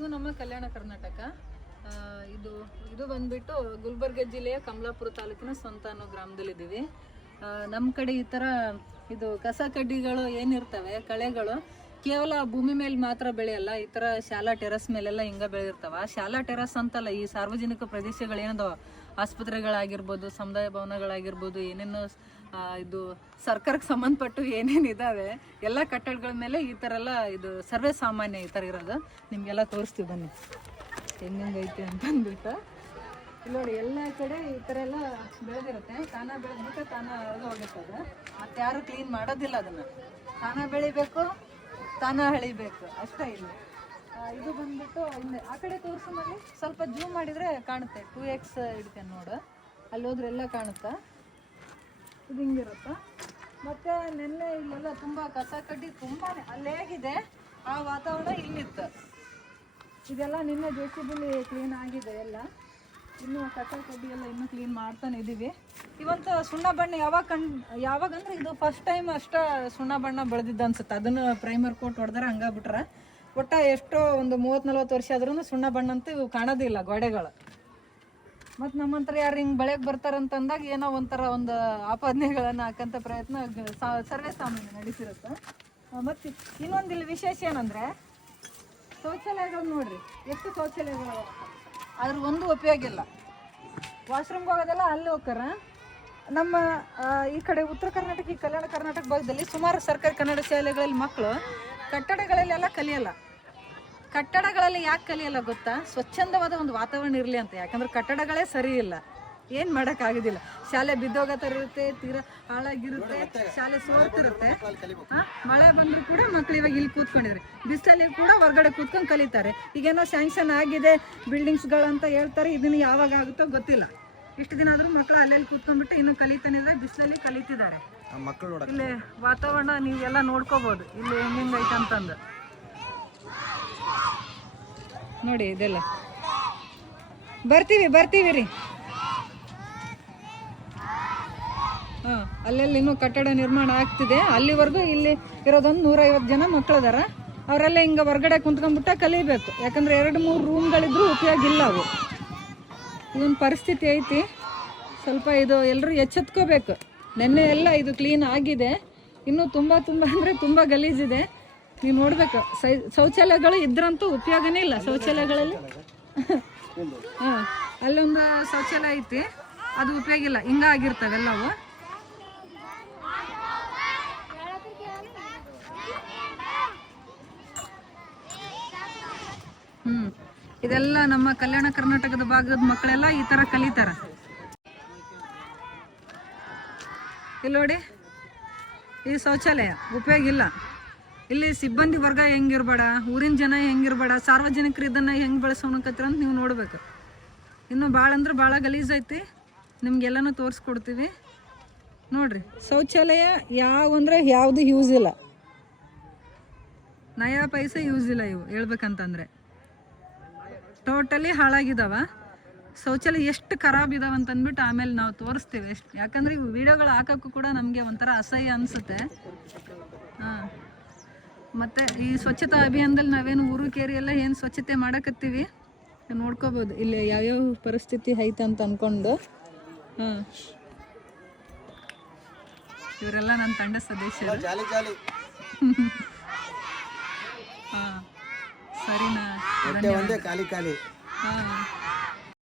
ಇದು ನಮ್ಮ ಕಲ್ಯಾಣ ಕರ್ನಾಟಕ. ಇದು ಇದು ಬಂದ್ಬಿಟ್ಟು ಗುಲ್ಬರ್ಗ ಜಿಲ್ಲೆಯ ಕಮಲಾಪುರ ತಾಲೂಕಿನ ಸ್ವಂತ ಅನ್ನೋ ಗ್ರಾಮದಲ್ಲಿದ್ದೀವಿ. ನಮ್ಮ ಕಡೆ ಈ ಥರ ಇದು ಕಸ ಕಡ್ಡಿಗಳು ಏನಿರ್ತವೆ, ಕಳೆಗಳು, ಕೇವಲ ಭೂಮಿ ಮೇಲೆ ಮಾತ್ರ ಬೆಳೆಯಲ್ಲ, ಈ ಥರ ಶಾಲಾ ಟೆರಸ್ ಮೇಲೆಲ್ಲ ಹಿಂಗೆ ಬೆಳೆದಿರ್ತಾವ. ಶಾಲಾ ಟೆರಸ್ ಅಂತಲ್ಲ ಈ ಸಾರ್ವಜನಿಕ ಪ್ರದೇಶಗಳು ಏನದಾವ ಆಸ್ಪತ್ರೆಗಳಾಗಿರ್ಬೋದು, ಸಮುದಾಯ ಭವನಗಳಾಗಿರ್ಬೋದು, ಏನೇನು ಇದು ಸರ್ಕಾರಕ್ಕೆ ಸಂಬಂಧಪಟ್ಟು ಏನೇನು ಇದಾವೆ, ಎಲ್ಲ ಕಟ್ಟಡಗಳ ಮೇಲೆ ಈ ಥರ ಎಲ್ಲ ಇದು ಸರ್ವೇ ಸಾಮಾನ್ಯ ಈ ಥರ ಇರೋದು. ನಿಮಗೆಲ್ಲ ತೋರಿಸ್ತೀವಿ ಬನ್ನಿ. ಹೆಂಗೈತೆ ಅಂತಂದ್ಬಿಟ್ಟು ಇಲ್ಲಿ ನೋಡಿ, ಎಲ್ಲ ಕಡೆ ಈ ಥರ ಎಲ್ಲ ಬೆಳೆದಿರುತ್ತೆ. ತಾನ ಬೆಳೆದ್ಬಿಟ್ಟು ತಾನ ಹೋಗಿರ್ತದೆ ಮತ್ತೆ ಯಾರು ಕ್ಲೀನ್ ಮಾಡೋದಿಲ್ಲ ಅದನ್ನು. ತಾನ ಬೆಳಿಬೇಕು, ತಾನ ಹಳಿಬೇಕು ಅಷ್ಟೇ ಇಲ್ಲಿ. ಇದು ಬಂದ್ಬಿಟ್ಟು ಹಿಂದೆ, ಆ ಕಡೆ ತೋರಿಸು ಮಾಡಿ ಸ್ವಲ್ಪ ಜೂಮ್ ಮಾಡಿದರೆ ಕಾಣುತ್ತೆ. ಟೂ ಎಕ್ಸ್ ಇಡ್ತೇನೆ ನೋಡು. ಅಲ್ಲಿ ಹೋದ್ರೆ ಎಲ್ಲ ಕಾಣುತ್ತಾ? ಇದು ಹಿಂಗಿರುತ್ತಾ? ಮತ್ತೆ ನೆನ್ನೆ ಇಲ್ಲೆಲ್ಲ ತುಂಬ ಕಸ ಕಡ್ಡಿ ತುಂಬಾ ಅಲ್ಲಿ ಹೇಗಿದೆ ಆ ವಾತಾವರಣ ಇಲ್ಲಿತ್ತು. ಇದೆಲ್ಲ ನಿನ್ನೆ ಜೆ ಕ್ಲೀನ್ ಆಗಿದೆ ಎಲ್ಲ. ಇನ್ನು ಕಸ ಕಡ್ಡಿ ಎಲ್ಲ ಇನ್ನೂ ಕ್ಲೀನ್ ಮಾಡ್ತಾನೆ ಇದೀವಿ. ಇವತ್ತು ಸುಣ್ಣ ಬಣ್ಣ ಯಾವಾಗ ಕಣ್ ಯಾವಾಗ ಅಂದ್ರೆ ಇದು ಫಸ್ಟ್ ಟೈಮ್ ಅಷ್ಟ ಸುಣ್ಣ ಬಣ್ಣ ಬೆಳೆದಿದ್ದು ಅನ್ಸುತ್ತೆ. ಅದನ್ನು ಪ್ರೈಮರ್ ಕೋಟ್ ಹೊಡೆದ್ರೆ, ಹಂಗಾಗ್ಬಿಟ್ರ. ಒಟ್ಟ ಎಷ್ಟೋ ಒಂದು ಮೂವತ್ತು ನಲ್ವತ್ತು ವರ್ಷ ಆದ್ರೂ ಸುಣ್ಣ ಬಣ್ಣಂತೂ ಇವು ಕಾಣೋದಿಲ್ಲ ಗೋಡೆಗಳು. ಮತ್ತು ನಮ್ಮಂತರ ಯಾರು ಹಿಂಗೆ ಬೆಳೆಗೆ ಬರ್ತಾರಂತ ಅಂದಾಗ ಏನೋ ಒಂಥರ ಒಂದು ಆಪಾದನೆಗಳನ್ನು ಹಾಕಂತ ಪ್ರಯತ್ನ ಸರ್ವೇ ಸಾಮಾನ್ಯ ನಡೆಸಿರುತ್ತೆ. ಮತ್ತು ಇನ್ನೊಂದು ಇಲ್ಲಿ ವಿಶೇಷ ಏನಂದರೆ, ಶೌಚಾಲಯಗಳು ನೋಡ್ರಿ, ಎಷ್ಟು ಶೌಚಾಲಯಗಳು ಅದ್ರ ಒಂದು ಉಪಯೋಗ ಇಲ್ಲ. ವಾಶ್ರೂಮ್ಗೆ ಹೋಗೋದೆಲ್ಲ ಅಲ್ಲಿ ಹೋಗ್ತಾರ. ನಮ್ಮ ಈ ಕಡೆ ಉತ್ತರ ಕರ್ನಾಟಕ, ಈ ಕಲ್ಯಾಣ ಕರ್ನಾಟಕ ಭಾಗದಲ್ಲಿ ಸುಮಾರು ಸರ್ಕಾರಿ ಕನ್ನಡ ಶಾಲೆಗಳಲ್ಲಿ ಮಕ್ಕಳು ಕಟ್ಟಡಗಳಲ್ಲೆಲ್ಲ ಕಲಿಯಲ್ಲ. ಕಟ್ಟಡಗಳಲ್ಲಿ ಯಾಕೆ ಕಲಿಯಲ್ಲ ಗೊತ್ತಾ? ಸ್ವಚ್ಛಂದವಾದ ಒಂದು ವಾತಾವರಣ ಇರಲಿ ಅಂತ. ಯಾಕಂದ್ರೆ ಕಟ್ಟಡಗಳೇ ಸರಿ ಇಲ್ಲ. ಏನು ಮಾಡೋಕ್ಕಾಗೋದಿಲ್ಲ. ಶಾಲೆ ಬಿದ್ದೋಗ ಇರುತ್ತೆ ತೀರಾ ಹಾಳಾಗಿರುತ್ತೆ, ಶಾಲೆ ಸೋರ್ತಿರುತ್ತೆ. ಮಳೆ ಬಂದರೂ ಕೂಡ ಮಕ್ಳು ಇವಾಗ ಇಲ್ಲಿ ಕೂತ್ಕೊಂಡಿದ್ದಾರೆ. ಬಿಸಿಲಲ್ಲಿ ಕೂಡ ಹೊರಗಡೆ ಕೂತ್ಕೊಂಡು ಕಲಿತಾರೆ. ಈಗೇನೋ ಸ್ಯಾಂಕ್ಷನ್ ಆಗಿದೆ ಬಿಲ್ಡಿಂಗ್ಸ್ಗಳು ಅಂತ ಹೇಳ್ತಾರೆ, ಇದನ್ನು ಯಾವಾಗ ಆಗುತ್ತೋ ಗೊತ್ತಿಲ್ಲ. ಇಷ್ಟು ದಿನ ಆದರೂ ಮಕ್ಕಳು ಅಲ್ಲೆಲ್ಲಿ ಕೂತ್ಕೊಂಡ್ಬಿಟ್ಟು ಇನ್ನೂ ಕಲಿತಾನೆ ಇದ್ದಾರೆ, ಬಿಸಿಲಲ್ಲಿ ಕಲಿತಿದ್ದಾರೆ. ಮಕ್ಕಳು ಇಲ್ಲಿ ವಾತಾವರಣ ನೀವೆಲ್ಲ ನೋಡ್ಕೋಬಹುದು ಇಲ್ಲಿ ಹೆಂಗೈತೆ ಅಂತಂದು. ನೋಡಿ ಇದೆಲ್ಲ. ಬರ್ತೀವಿ ಬರ್ತೀವಿ ರೀ. ಹಾಂ, ಅಲ್ಲೆಲ್ಲಿ ಇನ್ನೂ ಕಟ್ಟಡ ನಿರ್ಮಾಣ ಆಗ್ತಿದೆ. ಅಲ್ಲಿವರೆಗೂ ಇಲ್ಲಿ ಇರೋದೊಂದು ನೂರೈವತ್ತು ಜನ ಮಕ್ಕಳದಾರ. ಅವರೆಲ್ಲ ಹಿಂಗೆ ಹೊರಗಡೆ ಕುಂತ್ಕೊಂಡ್ಬಿಟ್ಟ ಕಲಿಬೇಕು. ಯಾಕಂದ್ರೆ ಎರಡು, ಮೂರು ರೂಮ್ಗಳಿದ್ರೂ ಉಪಯೋಗ ಇಲ್ಲ ಅವು. ಇದೊಂದು ಪರಿಸ್ಥಿತಿ ಐತಿ. ಸ್ವಲ್ಪ ಇದು ಎಲ್ಲರೂ ಎಚ್ಚೆತ್ಕೋಬೇಕು. ನೆನ್ನೆ ಎಲ್ಲ ಇದು ಕ್ಲೀನ್ ಆಗಿದೆ. ಇನ್ನೂ ತುಂಬ ತುಂಬ ಅಂದರೆ ತುಂಬ ಗಲೀಜಿದೆ. ನೀವು ನೋಡ್ಬೇಕು, ಸೈ ಶೌಚಾಲಯಗಳು ಇದ್ರಂತೂ ಉಪಯೋಗನೇ ಇಲ್ಲ ಶೌಚಾಲಯಗಳಲ್ಲಿ. ಹಾಂ, ಅಲ್ಲೊಂದು ಶೌಚಾಲಯ ಐತಿ. ಅದು ಉಪಯೋಗ ಇಲ್ಲ. ಹಿಂಗ ಆಗಿರ್ತವೆಲ್ಲವು ಹ್ಮ್, ಇದೆಲ್ಲ ನಮ್ಮ ಕಲ್ಯಾಣ ಕರ್ನಾಟಕದ ಭಾಗದ ಮಕ್ಕಳೆಲ್ಲ ಈ ತರ ಕಲಿತಾರ. ಇಲ್ಲಿ ನೋಡಿ. ಈ ಶೌಚಾಲಯ, ಉಪಯೋಗ ಇಲ್ಲ. ಇಲ್ಲಿ ಸಿಬ್ಬಂದಿ ವರ್ಗ ಹೆಂಗಿರ್ಬೇಡ, ಊರಿನ ಜನ ಹೆಂಗಿರ್ಬೇಡ, ಸಾರ್ವಜನಿಕರು ಇದನ್ನು ಹೆಂಗೆ ಬಳಸೋಣಕತ್ರ ಅಂತ ನೀವು ನೋಡಬೇಕು. ಇನ್ನು ಭಾಳ ಅಂದ್ರೆ ಭಾಳ ಐತಿ. ನಿಮ್ಗೆಲ್ಲನೂ ತೋರಿಸ್ಕೊಡ್ತೀವಿ. ನೋಡ್ರಿ, ಶೌಚಾಲಯ ಯಾವ ಅಂದರೆ ಯಾವುದು ಯೂಸ್ ಇಲ್ಲ. ನಯಾ ಪೈಸೆ ಯೂಸ್ ಇಲ್ಲ ಇವು, ಹೇಳ್ಬೇಕಂತಂದ್ರೆ. ಟೋಟಲಿ ಹಾಳಾಗಿದಾವ. ಶೌಚಾಲಯ ಎಷ್ಟು ಖರಾಬ್ ಇದಾವೆ ಅಂತ ಅಂದ್ಬಿಟ್ಟು ಆಮೇಲೆ ನಾವು ತೋರಿಸ್ತೀವಿ. ಎಷ್ಟು ಯಾಕಂದ್ರೆ ಇವು ವಿಡಿಯೋಗಳು ಹಾಕೋಕ್ಕೂ ಕೂಡ ನಮಗೆ ಒಂಥರ ಅಸಹ್ಯ ಅನಿಸುತ್ತೆ. ಹಾಂ. ಮತ್ತು ಈ ಸ್ವಚ್ಛತಾ ಅಭಿಯಾನದಲ್ಲಿ ನಾವೇನು ಊರು ಕೇರಿ ಎಲ್ಲ ಏನು ಸ್ವಚ್ಛತೆ ಮಾಡಕತ್ತೀವಿ? ನೋಡ್ಕೋಬೋದು. ಇಲ್ಲಿ ಯಾವ್ಯಾವ ಪರಿಸ್ಥಿತಿ ಐತೆ ಅಂತ ಅಂದ್ಕೊಂಡು ಹಾಂ. ಇವರೆಲ್ಲ ನನ್ನ ತಂಡ ಸದಸ್ಯರು. ಹಾಂ ಸರಿನಾ. ಹೊಟ್ಟೆ ಒಂದೇ ಖಾಲಿ ಖಾಲಿ. ಹಾಂ.